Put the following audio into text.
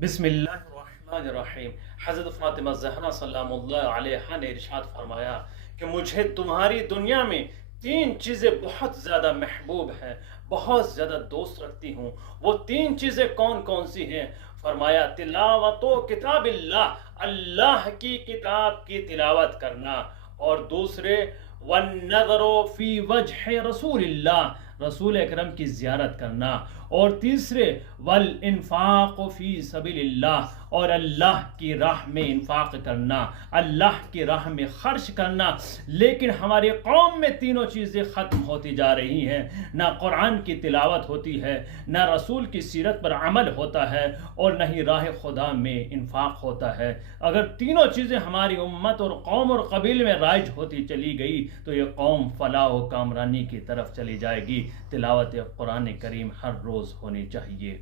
بسم اللہ الرحمن الرحیم۔ حضرت فاطمہ زہرا سلام اللہ علیہا نے ارشاد فرمایا کہ مجھے تمہاری دنیا میں تین چیزیں بہت زیادہ محبوب ہیں، بہت زیادہ دوست رکھتی ہوں۔ وہ تین چیزیں کون کون سی ہیں؟ فرمایا تلاوت و کتاب اللہ، اللہ کی کتاب کی تلاوت کرنا، اور دوسرے والنظر فی وجہ رسول اللہ، رسول اکرم کی زیارت کرنا، اور تیسرے والانفاق فی سبیل اللہ، اور اللہ کی راہ میں انفاق کرنا، اللہ کی راہ میں خرچ کرنا۔ لیکن ہماری قوم میں تینوں چیزیں ختم ہوتی جا رہی ہیں، نہ قرآن کی تلاوت ہوتی ہے، نہ رسول کی سیرت پر عمل ہوتا ہے، اور نہ ہی راہ خدا میں انفاق ہوتا ہے۔ اگر تینوں چیزیں ہماری امت اور قوم اور قبیلے میں رائج ہوتی چلی گئی تو یہ قوم فلاح و کامرانی کی طرف چلی جائے گی۔ تلاوت قرآن کریم ہر روز ہونی چاہیے۔